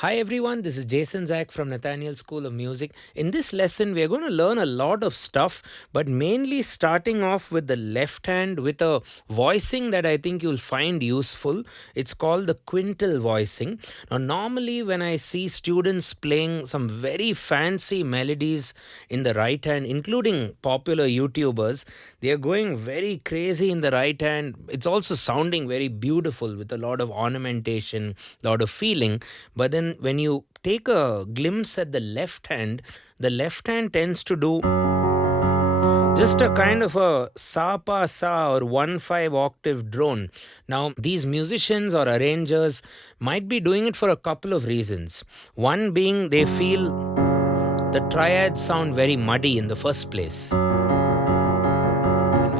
Hi everyone, this is Jason Zach from Nathaniel School of Music. In this lesson, we are going to learn a lot of stuff, but mainly starting off with the left hand with a voicing that I think you'll find useful. It's called the Quintal Voicing. Now, normally when I see students playing some very fancy melodies in the right hand, including popular YouTubers, they are going very crazy in the right hand. It's also sounding very beautiful with a lot of ornamentation, a lot of feeling. But then when you take a glimpse at the left hand tends to do just a kind of a sa pa sa or 1/5 octave drone. Now, these musicians or arrangers might be doing it for a couple of reasons. One being they feel the triads sound very muddy in the first place,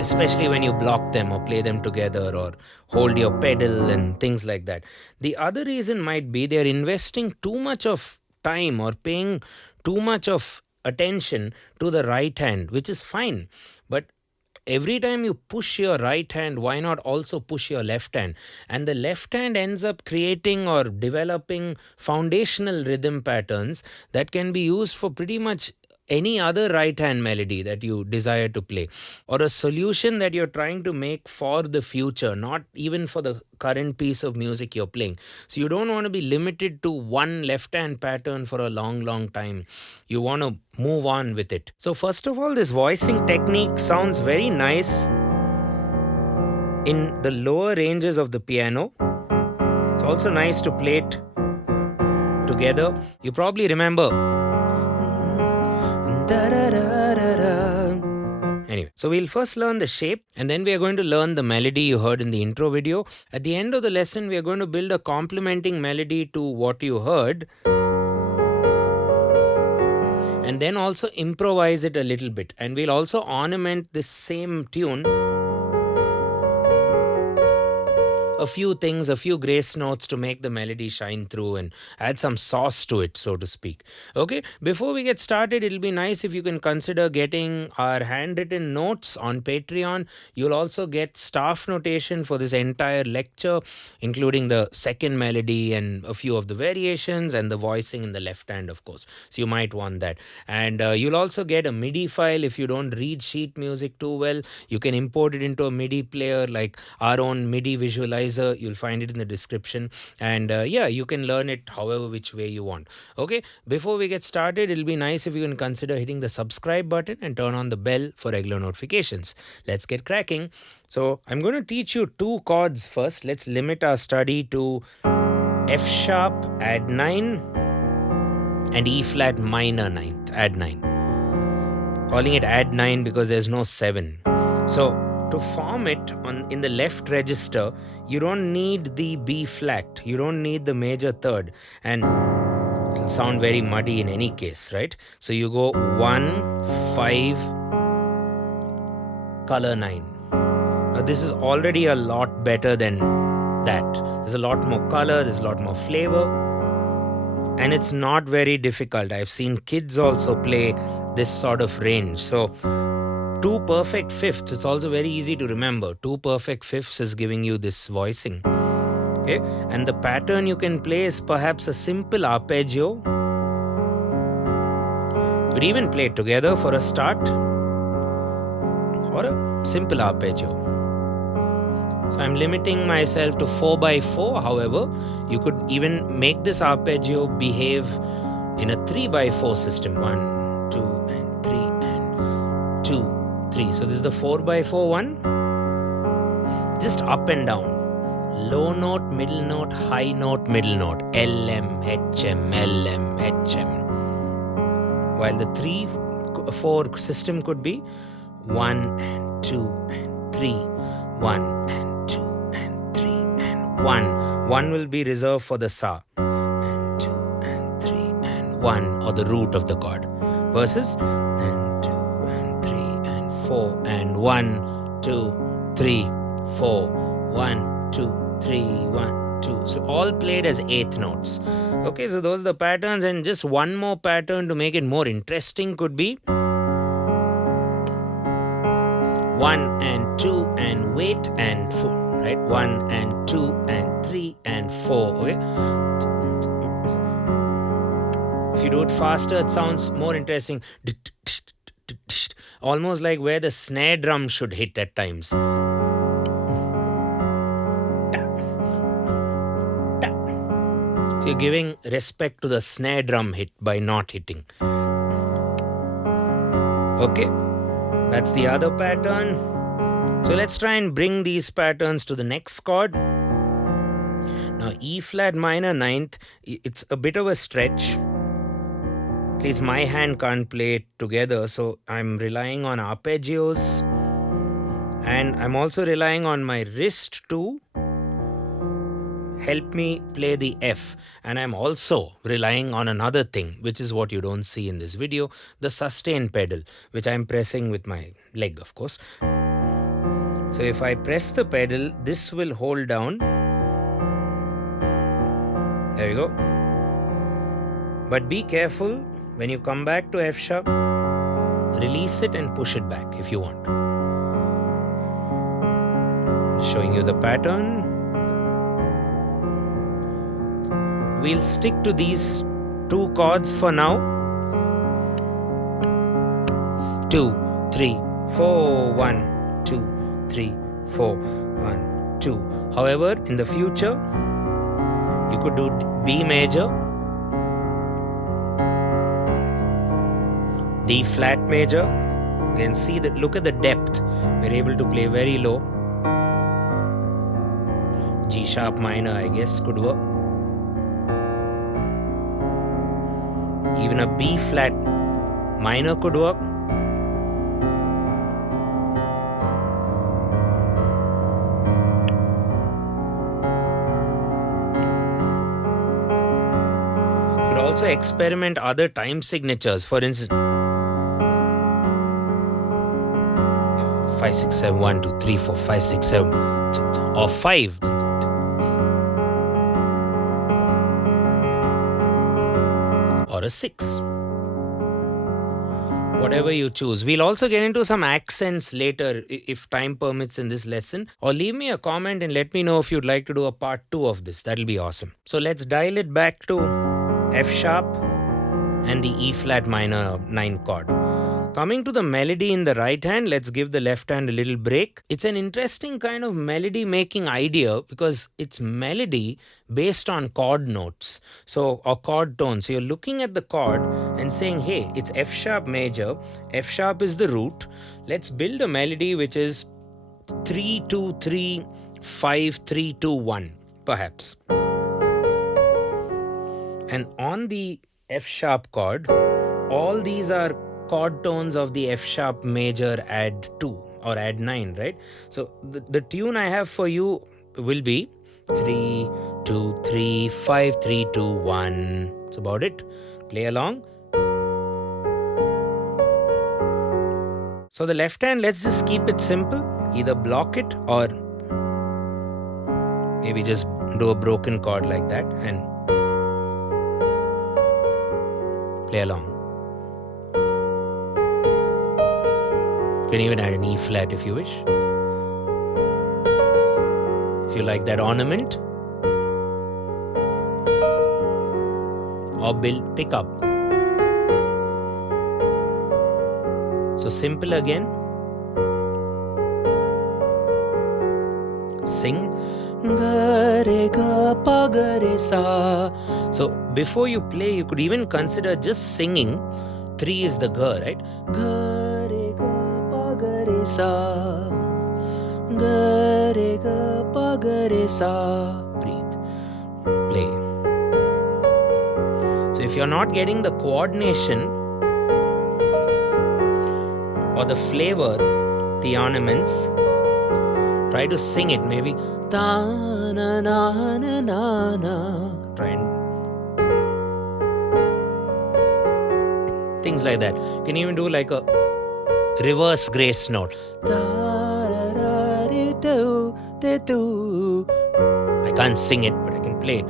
especially when you block them or play them together or hold your pedal and things like that. The other reason might be they're investing too much of time or paying too much of attention to the right hand, which is fine. But every time you push your right hand, why not also push your left hand? And the left hand ends up creating or developing foundational rhythm patterns that can be used for pretty much any other right hand melody that you desire to play, or a solution that you're trying to make for the future, not even for the current piece of music you're playing. So you don't want to be limited to one left hand pattern for a long time. You want to move on with it. So first of all, this voicing technique sounds very nice in the lower ranges of the piano. It's also nice to play it together. You probably remember. Anyway, so we'll first learn the shape and then we are going to learn the melody you heard in the intro video. At the end of the lesson, we are going to build a complementing melody to what you heard and then also improvise it a little bit. And we'll also ornament this same tune. A few things, a few grace notes to make the melody shine through and add some sauce to it, so to speak. Okay, before we get started, it'll be nice if you can consider getting our handwritten notes on Patreon. You'll also get staff notation for this entire lecture, including the second melody and a few of the variations and the voicing in the left hand, of course. So you might want that. And you'll also get a MIDI file if you don't read sheet music too well. You can import it into a MIDI player like our own MIDI visualizer. You'll find it in the description, and you can learn it however which way you want. Okay, before we get started, it'll be nice if you can consider hitting the subscribe button and turn on the bell for regular notifications. Let's get cracking. So I'm going to teach you two chords first. Let's limit our study to F sharp add 9 and E flat minor 9th add 9. Calling it add 9 because there's no 7. So to form it in the left register, you don't need the B flat. You don't need the major third. And it'll sound very muddy in any case, right? So you go 1, 5, color 9. Now this is already a lot better than that. There's a lot more color, there's a lot more flavor. And it's not very difficult. I've seen kids also play this sort of range. So 2 perfect fifths, it's also very easy to remember. 2 perfect fifths is giving you this voicing. Okay, and the pattern you can play is perhaps a simple arpeggio. You could even play it together for a start, or a simple arpeggio. So I'm limiting myself to 4/4. However, you could even make this arpeggio behave in a 3/4 system. 1, 2, and 3, and 2. 3. So this is the 4/4 one. Just up and down. Low note, middle note, high note, middle note. LM, HM, LM, HM. While the 3/4 system could be 1 and 2 and 3. 1 and 2 and 3 and 1. 1 will be reserved for the sa. And 2 and 3 and 1, or the root of the chord. Versus 4 and 1, 2, 3, 4, 1, 2, 3, 1, 2. So all played as eighth notes. Okay, so those are the patterns, and just one more pattern to make it more interesting could be 1 and 2 and wait and 4, right? 1 and 2 and 3 and 4. Okay. you do it faster, it sounds more interesting. Almost like where the snare drum should hit at times. So you're giving respect to the snare drum hit by not hitting. Okay, that's the other pattern. So let's try and bring these patterns to the next chord. Now E flat minor ninth, it's a bit of a stretch. At least my hand can't play it together, so I'm relying on arpeggios, and I'm also relying on my wrist to help me play the F. And I'm also relying on another thing, which is what you don't see in this video, the sustain pedal, which I'm pressing with my leg, of course. So if I press the pedal, this will hold down. There we go. But be careful, when you come back to F sharp, release it and push it back if you want. Showing you the pattern. We'll stick to these two chords for now. 2, 3, 4, 1, 2, 3, 4, 1, 2. However, in the future, you could do B major, D flat major. Again, see that, look at the depth. We're able to play very low. G sharp minor, I guess, could work. Even a B flat minor could work. You could also experiment other time signatures. For instance, 5, 6, 7, 1, 2, 3, 4, 5, 6, 7, or 5. Or a 6. Whatever you choose. We'll also get into some accents later if time permits in this lesson. Or leave me a comment and let me know if you'd like to do a part 2 of this. That'll be awesome. So let's dial it back to F sharp and the E flat minor 9 chord. Coming to the melody in the right hand, let's give the left hand a little break. It's an interesting kind of melody making idea because it's melody based on chord notes. So, or chord tones. So you're looking at the chord and saying, hey, it's F sharp major. F sharp is the root. Let's build a melody which is 3, 2, 3, 5, 3, 2, 1, perhaps. And on the F sharp chord, all these are chord tones of the F sharp major add 2 or add 9, right? So the tune I have for you will be 3, 2, 3, 5, 3, 2, 1. That's about it. Play along. So the left hand, let's just keep it simple. Either block it or maybe just do a broken chord like that and play along. You can even add an E flat if you wish. If you like that ornament. Or pick up. So simple again. Sing. Ga re ga pa ga re sa. So before you play, you could even consider just singing. 3 is the ga, right? Ga re ga pa ga re sa. Ga re ga pa ga re sa. Breathe. Play. So if you're not getting the coordination or the flavor, the ornaments, try to sing it. Maybe ta na na na na na. Try and things like that. You can even do like a reverse grace note. I can't sing it, but I can play it.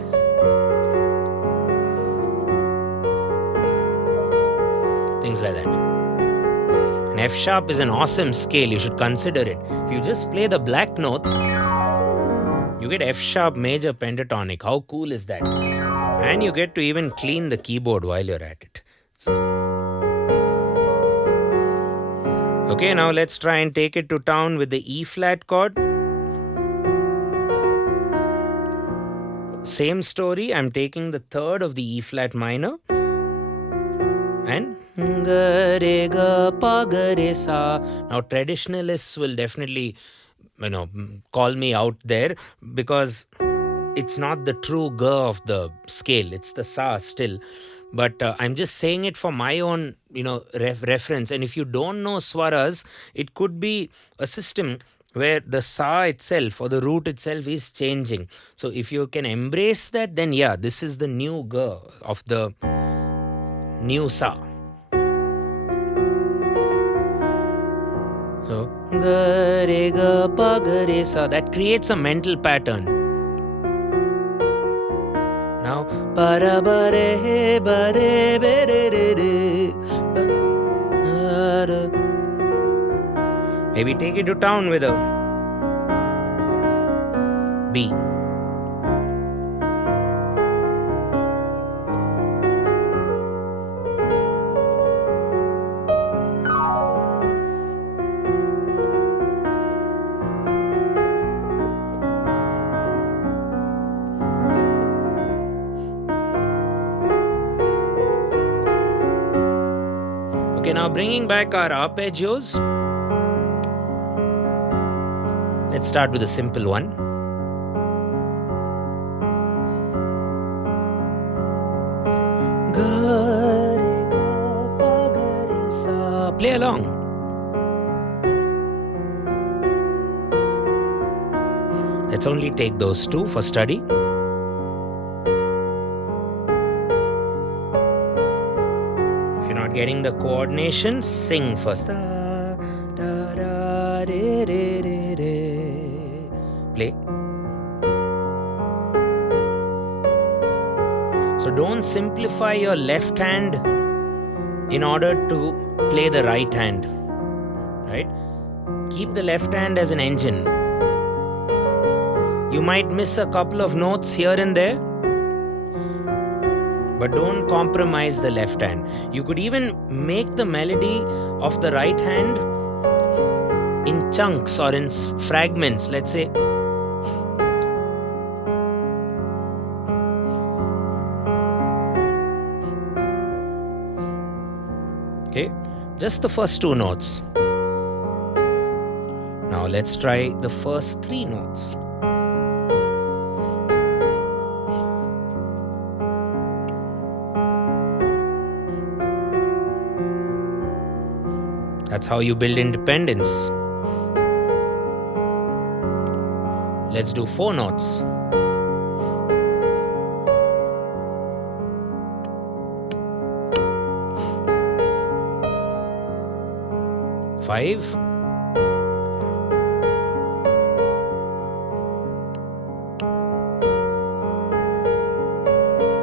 Things like that. And F sharp is an awesome scale. You should consider it. If you just play the black notes, you get F sharp major pentatonic. How cool is that? And you get to even clean the keyboard while you're at it. Okay, now let's try and take it to town with the E flat chord. Same story, I'm taking the third of the E flat minor and ga re ga pa ga re sa. Now traditionalists will definitely call me out there because it's not the true ga of the scale, it's the sa still. But I'm just saying it for my own reference. And if you don't know swaras, it could be a system where the sa itself or the root itself is changing. So if you can embrace that, then yeah, this is the new ga of the new sa. So ga re ga pa ga re sa, that creates a mental pattern. Now para ba re ba re be re re re. Maybe take it to town with a B. Okay, now bringing back our arpeggios. Let's start with a simple one. Play along. Let's only take those two for study. If you're not getting the coordination, sing first. Play. So don't simplify your left hand in order to play the right hand, right? Keep the left hand as an engine. You might miss a couple of notes here and there, but don't compromise the left hand. You could even make the melody of the right hand in chunks or in fragments, let's say. Okay, just the first two notes. Now let's try the first three notes. That's how you build independence. Let's do four notes. Five.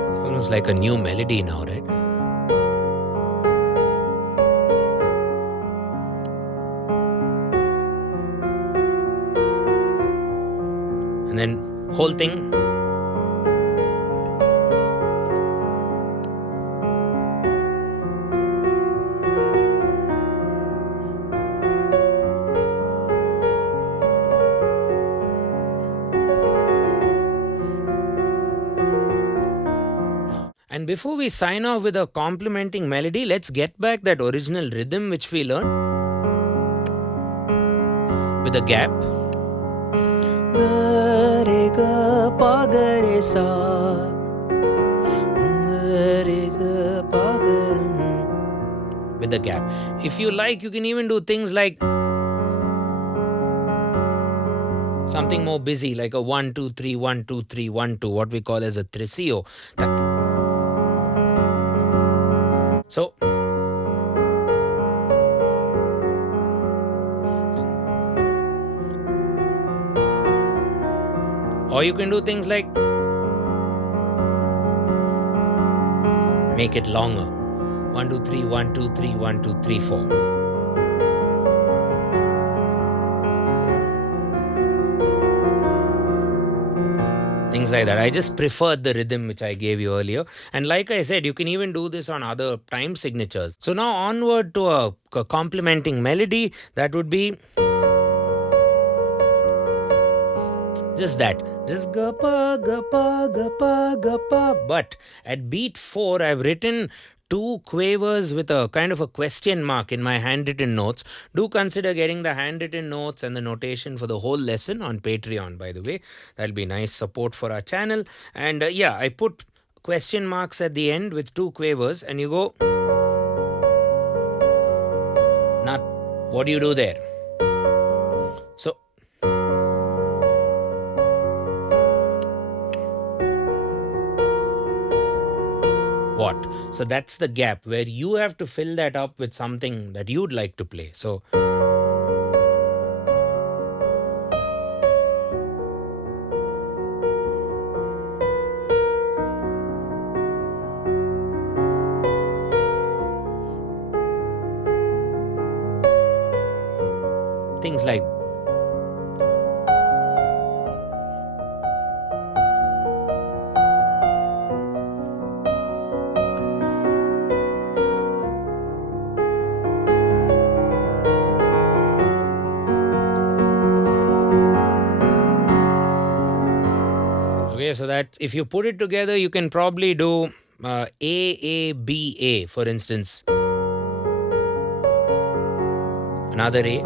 It's almost like a new melody now, right? And then whole thing. And before we sign off with a complementing melody, let's get back that original rhythm which we learned with a gap. With the gap. If you like, you can even do things like something more busy, like a 1 2 3 1 2 3 1 2, what we call as a tresillo. So or you can do things like make it longer. 1 2 3 1 2 3 1 2 3 4. things like that. I just preferred the rhythm which I gave you earlier. And like I said, you can even do this on other time signatures. So now onward to a complementing melody. That would be just that. Just ga pa ga pa ga pa ga pa. But at beat 4, I've written two quavers with a kind of a question mark in my handwritten notes. Do consider getting the handwritten notes and the notation for the whole lesson on Patreon, by the way. That'll be nice support for our channel. And yeah, I put question marks at the end with two quavers, and you go, now, what do you do there? So, what? So that's the gap where you have to fill that up with something that you'd like to play. So things like so that if you put it together, you can probably do AABA, for instance. Another A.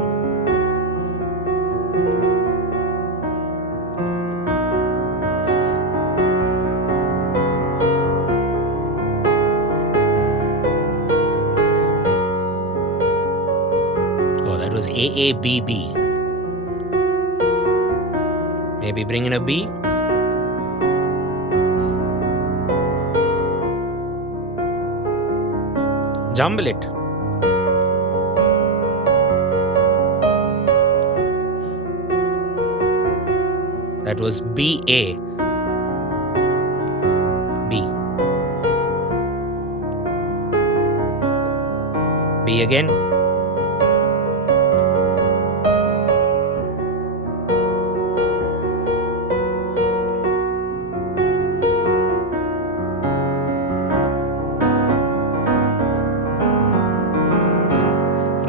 Oh, that was AABB. Maybe bring in a B. Jumble it. That was BA. B. B again.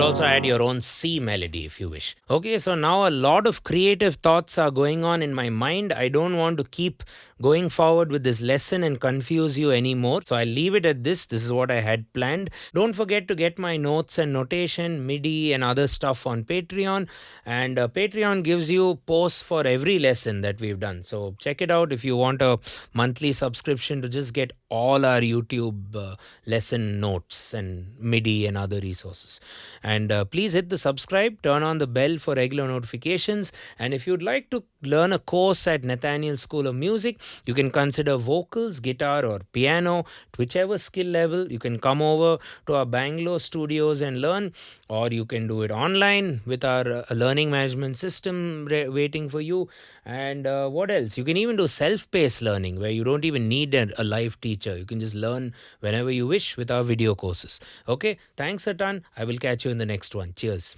Also add your own C melody if you wish. Okay, so now a lot of creative thoughts are going on in my mind. I don't want to keep going forward with this lesson and confuse you anymore. So I'll leave it at this. This is what I had planned. Don't forget to get my notes and notation, MIDI and other stuff on Patreon. And Patreon gives you posts for every lesson that we've done. So check it out if you want a monthly subscription to just get all our YouTube lesson notes and MIDI and other resources. And please hit the subscribe, turn on the bell for regular notifications. And if you'd like to learn a course at Nathaniel School of Music, you can consider vocals, guitar or piano, whichever skill level. You can come over to our Bangalore studios and learn, or you can do it online with our learning management system waiting for you. And what else? You can even do self-paced learning where you don't even need a live teacher. You can just learn whenever you wish with our video courses. Okay, thanks a ton. I will catch you in the next one. Cheers.